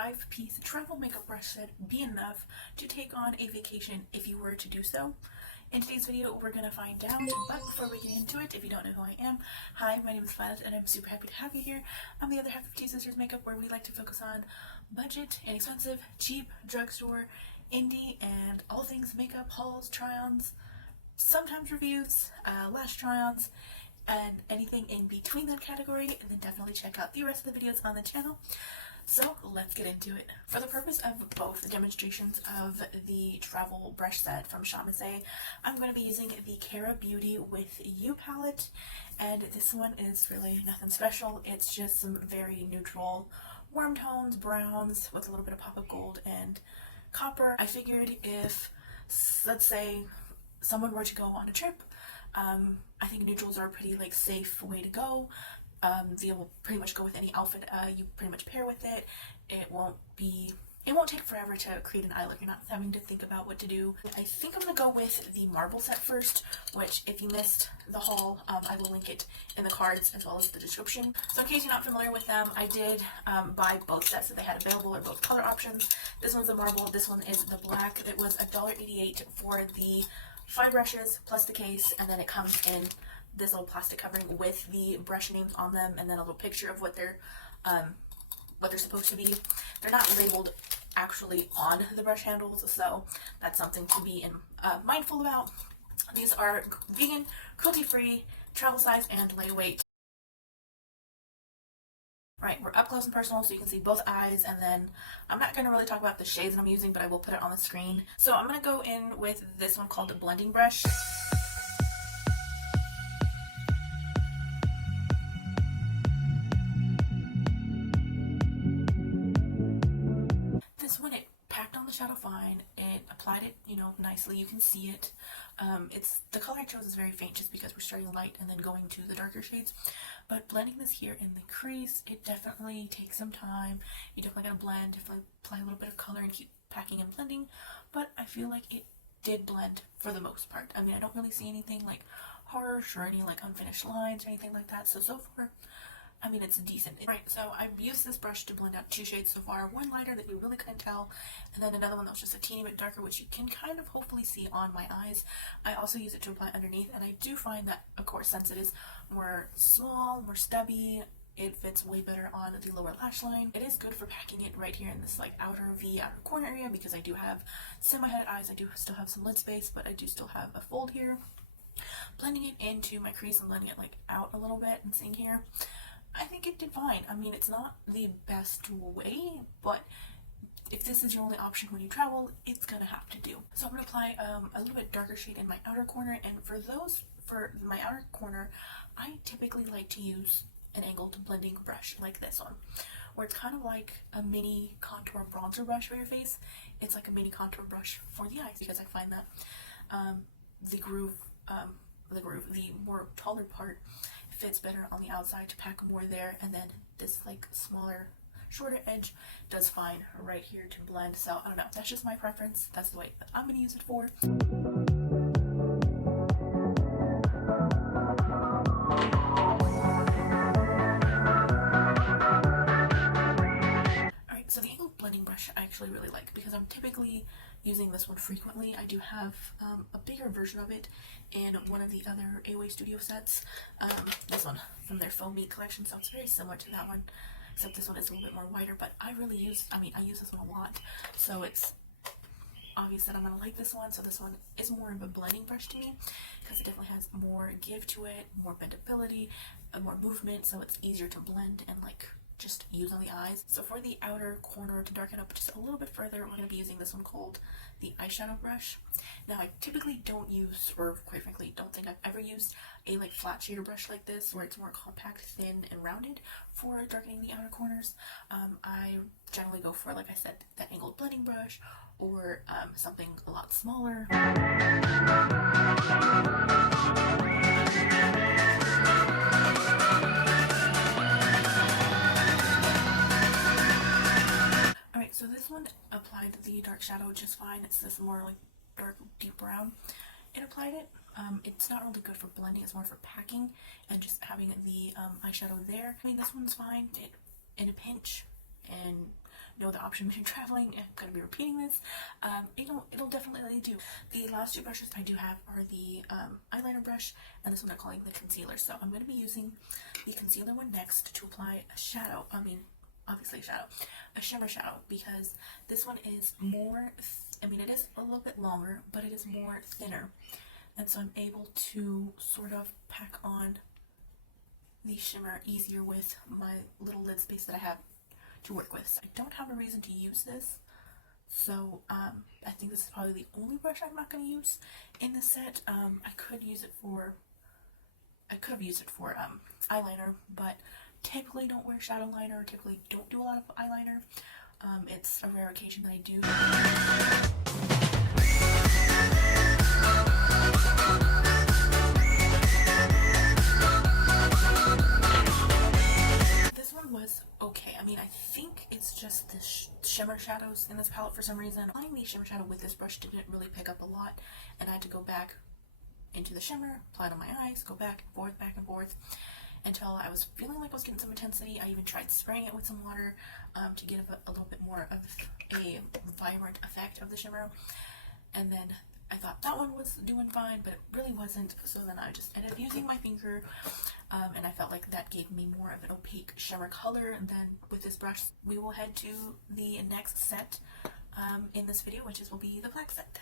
5-piece travel makeup brush set be enough to take on a vacation if you were to do so? In today's video, we're going to find out, but before we get into it, if you don't know who I am, hi, my name is Violet, and I'm super happy to have you here. I'm the other half of Tea Sisters Makeup, where we like to focus on budget, inexpensive, cheap, drugstore, indie, and all things makeup, hauls, try-ons, sometimes reviews, lash try-ons, and anything in between that category, and then definitely check out the rest of the videos on the channel. So let's get into it. For the purpose of both demonstrations of the travel brush set from Mousse, I'm going to be using the Cara Beauty with You palette, and this one is really nothing special. It's just some very neutral warm tones, browns with a little bit of pop of gold and copper. I figured if, let's say, someone were to go on a trip, I think neutrals are a pretty safe way to go. They will pretty much go with any outfit you pretty much pair with it. It won't take forever to create an eye look. You're not having to think about what to do. I think I'm going to go with the marble set first, which if you missed the haul, I will link it in the cards as well as the description. So in case you're not familiar with them, I did buy both sets that they had available, or both color options. This one's the marble, this one is the black. It was $1.88 for the 5 brushes plus the case, and then it comes in this little plastic covering with the brush names on them, and then a little picture of what they're supposed to be. They're not labeled actually on the brush handles, so that's something to be mindful about. These are vegan, cruelty-free, travel size, and lightweight. Alright, we're up close and personal so you can see both eyes, and then I'm not going to really talk about the shades that I'm using, but I will put it on the screen. So I'm going to go in with this one called the blending brush. This one, it packed on the shadow fine, it applied it, nicely, you can see it. The color I chose is very faint just because we're starting light and then going to the darker shades. But blending this here in the crease, it definitely takes some time. You definitely gotta blend, definitely apply a little bit of color and keep packing and blending. But I feel like it did blend for the most part. I mean, I don't really see anything harsh or any unfinished lines or anything like that. So far, I mean, it's decent. Right, so I've used this brush to blend out 2 shades so far. One lighter that you really couldn't tell, and then another one that was just a teeny bit darker, which you can kind of hopefully see on my eyes. I also use it to apply underneath, and I do find that, of course, since it is more small, more stubby, it fits way better on the lower lash line. It is good for packing it right here in this outer corner area, because I do have semi-headed eyes. I do still have some lid space, but I do still have a fold here. Blending it into my crease and blending it out a little bit and seeing here, I think it did fine. I mean, it's not the best way, but if this is your only option when you travel, it's gonna have to do. So I'm gonna apply a little bit darker shade in my outer corner, and for my outer corner, I typically like to use an angled blending brush like this one, where it's kind of like a mini contour bronzer brush for your face. It's like a mini contour brush for the eyes, because I find that the more taller part fits better on the outside to pack more there, and then this smaller, shorter edge does fine right here to blend. So I don't know, that's just my preference. That's the way that I'm going to use it for. Alright, so the angled blending brush I actually really like, because I'm typically using this one frequently. I do have a bigger version of it in one of the other AOA Studio sets. This one from their Foam Meat collection, so it's very similar to that one, except this one is a little bit more wider. But I use this one a lot, so it's obvious that I'm gonna like this one. So this one is more of a blending brush to me, because it definitely has more give to it, more bendability, and more movement, so it's easier to blend and just use on the eyes. So for the outer corner, to darken up just a little bit further, we're going to be using this one called the eyeshadow brush. Now, I typically don't use, or quite frankly don't think I've ever used, a flat shader brush like this, where it's more compact, thin, and rounded for darkening the outer corners. I generally go for, like I said, that angled blending brush, or something a lot smaller. So this one applied the dark shadow just fine. It's this more dark, deep brown. It applied it. It's not really good for blending. It's more for packing and just having the eyeshadow there. I mean, this one's fine in a pinch, and know the option when you're traveling. I'm going to be repeating this. It'll definitely do. The last two brushes I do have are the eyeliner brush and this one I'm calling the concealer. So I'm going to be using the concealer one next to apply a shadow. Obviously a shimmer shadow, because this one is more, it is a little bit longer, but it is more thinner. And so I'm able to sort of pack on the shimmer easier with my little lid space that I have to work with. So I don't have a reason to use this. So I think this is probably the only brush I'm not going to use in this set. I could have used it for eyeliner, but typically don't wear shadow liner, or typically don't do a lot of eyeliner. It's a rare occasion that I do. This one was okay. I think it's just the shimmer shadows in this palette for some reason. Applying the shimmer shadow with this brush didn't really pick up a lot, and I had to go back into the shimmer, apply it on my eyes, go back and forth, until I was feeling like I was getting some intensity. I even tried spraying it with some water to get a little bit more of a vibrant effect of the shimmer. And then I thought that one was doing fine, but it really wasn't. So then I just ended up using my finger, and I felt like that gave me more of an opaque shimmer color than with this brush. We will head to the next set in this video, which will be the black set.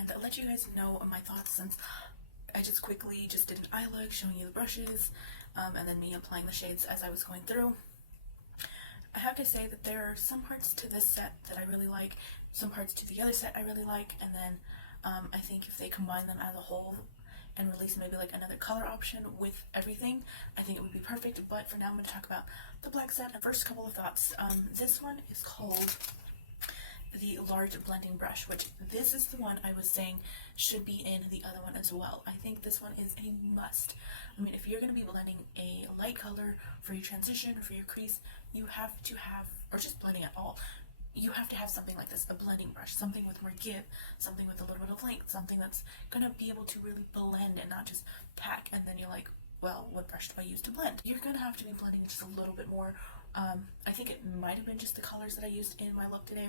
And let you guys know my thoughts, since I just quickly did an eye look showing you the brushes, and then me applying the shades as I was going through. I have to say that there are some parts to this set that I really like, some parts to the other set I really like, and then I think if they combine them as a whole and release maybe like another color option with everything, I think it would be perfect. But for now, I'm going to talk about the black set. First couple of thoughts. This one is called the large blending brush, which this is the one I was saying should be in the other one as well. I think this one is a must. If you're going to be blending a light color for your transition or for your crease, you have to have, or just blending at all, you have to have something like this, a blending brush, something with more give, something with a little bit of length, something that's going to be able to really blend and not just pack, and then you're like, well, what brush do I use to blend? You're going to have to be blending just a little bit more. I think it might have been just the colors that I used in my look today,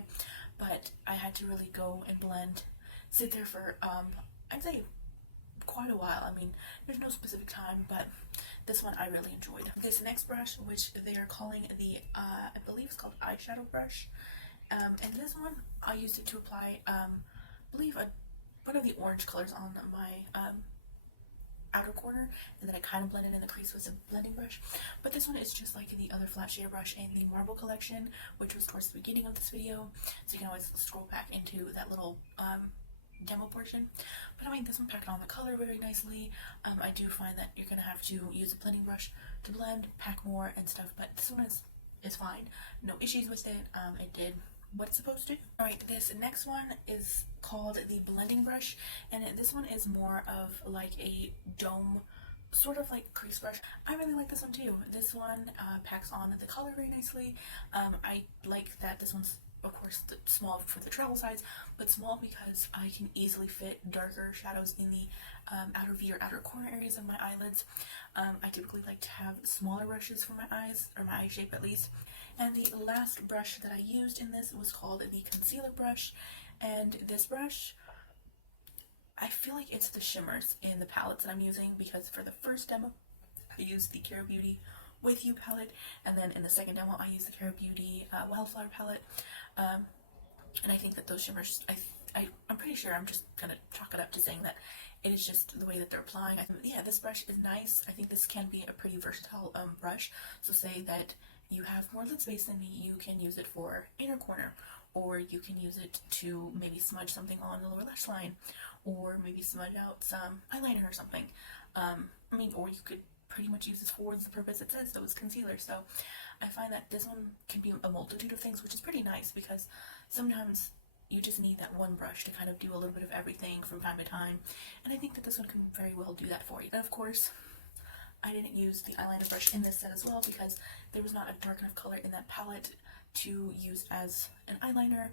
but I had to really go and blend, sit there for, I'd say quite a while. There's no specific time, but this one I really enjoyed. This next brush, which they are calling the, I believe it's called eyeshadow brush, and this one, I used it to apply, I believe one of the orange colors on my, outer corner, and then I kind of blended in the crease with some blending brush. But this one is just like the other flat shader brush in the Marble collection, which was towards the beginning of this video, so you can always scroll back into that little demo portion. But this one packed on the color very nicely. I do find that you're going to have to use a blending brush to blend, pack more and stuff, but this one is fine. No issues with it. It did what it's supposed to. Alright, this next one is called the blending brush, and this one is more of like a dome, sort of like crease brush. I really like this one too. This one packs on the color very nicely. I like that this one's of course, small for the travel size, but small because I can easily fit darker shadows in the outer V or outer corner areas of my eyelids. I typically like to have smaller brushes for my eyes, or my eye shape at least. And the last brush that I used in this was called the concealer brush. And this brush, I feel like it's the shimmers in the palettes that I'm using, because for the first demo I used the Kara Beauty With You palette, and then in the second demo I used the Kara Beauty Wildflower palette. And I think that those shimmers, I'm pretty sure I'm just gonna chalk it up to saying that it is just the way that they're applying. Yeah, this brush is nice. I think this can be a pretty versatile brush. So say that you have more lid space than me, you can use it for inner corner, or you can use it to maybe smudge something on the lower lash line, or maybe smudge out some eyeliner or something. Or you could pretty much use this for the purpose it says, so it's concealer. So I find that this one can be a multitude of things, which is pretty nice, because sometimes you just need that one brush to kind of do a little bit of everything from time to time, and I think that this one can very well do that for you. And of course, I didn't use the eyeliner brush in this set as well, because there was not a dark enough color in that palette to use as an eyeliner.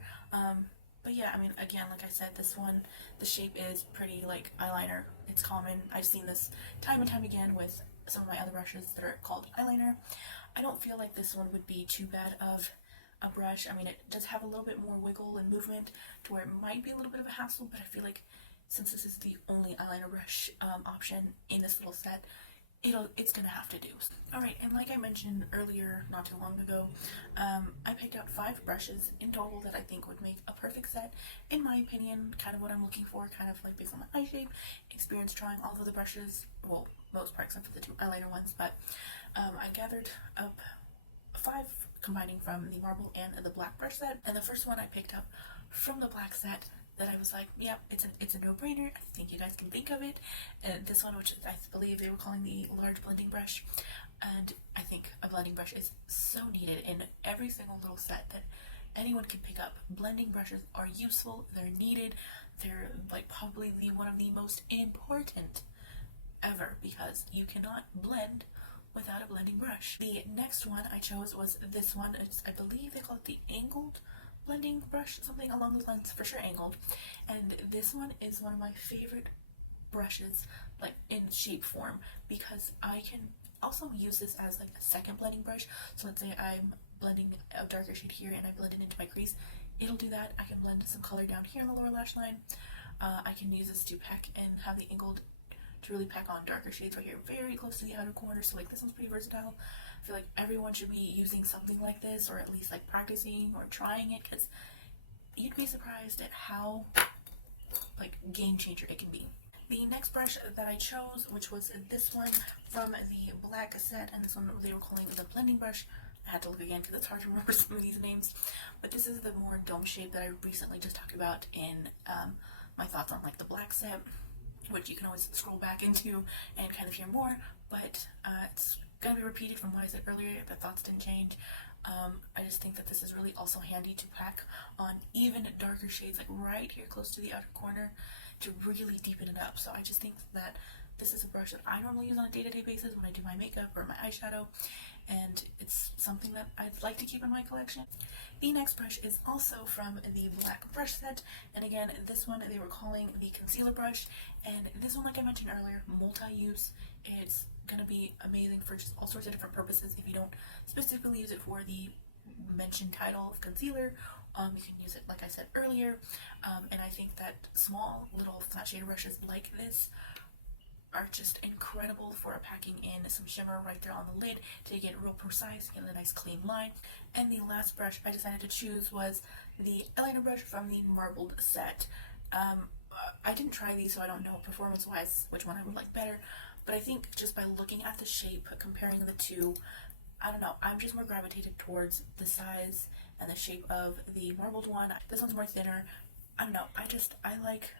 But yeah, I mean, again, like I said, this one, the shape is pretty like eyeliner. It's common. I've seen this time and time again with some of my other brushes that are called eyeliner. I don't feel like this one would be too bad of a brush. I mean, it does have a little bit more wiggle and movement to where it might be a little bit of a hassle, but I feel like since this is the only eyeliner brush option in this little set, it's gonna have to do. Alright, and like I mentioned earlier, not too long ago, I picked out 5 brushes in total that I think would make a perfect set, in my opinion, kind of what I'm looking for, kind of like based on my eye shape, experience trying all of the brushes, well, most part except for the 2 eyeliner ones, but I gathered up 5 combining from the marble and the black brush set, and the first one I picked up from the black set that I was like, yep, it's a no-brainer. I think you guys can think of it. And this one, which I believe they were calling the large blending brush, and I think a blending brush is so needed in every single little set that anyone can pick up. Blending brushes are useful, they're needed, they're like probably one of the most important ever, because you cannot blend without a blending brush. The next one I chose was this one. I believe they call it the angled blending brush, something along those lines, for sure angled. And this one is one of my favorite brushes, like in shape form, because I can also use this as like a second blending brush. So let's say I'm blending a darker shade here and I blend it into my crease, it'll do that. I can blend some color down here in the lower lash line. I can use this to pack and have the angled to really pack on darker shades right here, very close to the outer corner. So like this one's pretty versatile. I feel like everyone should be using something like this, or at least like practicing or trying it, because you'd be surprised at how like game changer it can be. The next brush that I chose, which was this one from the black set, and this one they were calling the blending brush. I had to look again because it's hard to remember some of these names, but this is the more dome shape that I recently just talked about in my thoughts on like the black set, which you can always scroll back into and kind of hear more, but it's gonna be repeated from what I said earlier. The thoughts didn't change. I just think that this is really also handy to pack on even darker shades, like right here close to the outer corner, to really deepen it up. So I just think that this is a brush that I normally use on a day-to-day basis when I do my makeup or my eyeshadow, and it's something that I'd like to keep in my collection. The next brush is also from the black brush set, and again, this one they were calling the concealer brush, and this one, like I mentioned earlier, multi-use. It's gonna be amazing for just all sorts of different purposes. If you don't specifically use it for the mentioned title of concealer, you can use it like I said earlier, and I think that small little flat shade brushes like this are just incredible for packing in some shimmer right there on the lid to get real precise, get a nice clean line. And the last brush I decided to choose was the eyeliner brush from the marbled set. I didn't try these, so I don't know performance wise which one I would like better, but I think just by looking at the shape, comparing the two, I don't know, I'm just more gravitated towards the size and the shape of the marbled one. This one's more thinner. I don't know, I like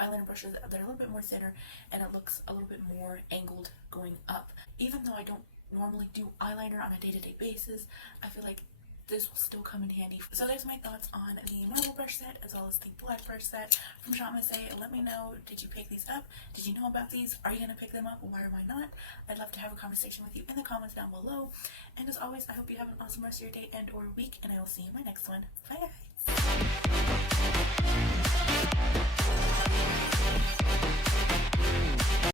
eyeliner brushes that are a little bit more thinner, and it looks a little bit more angled going up. Even though I don't normally do eyeliner on a day-to-day basis, I feel like this will still come in handy. So there's my thoughts on the marble brush set as well as the black brush set from Shop Miss A. Let me know, did you pick these up? Did you know about these? Are you going to pick them up? Why or why not? I'd love to have a conversation with you in the comments down below. And as always, I hope you have an awesome rest of your day and or week, and I will see you in my next one. Bye guys!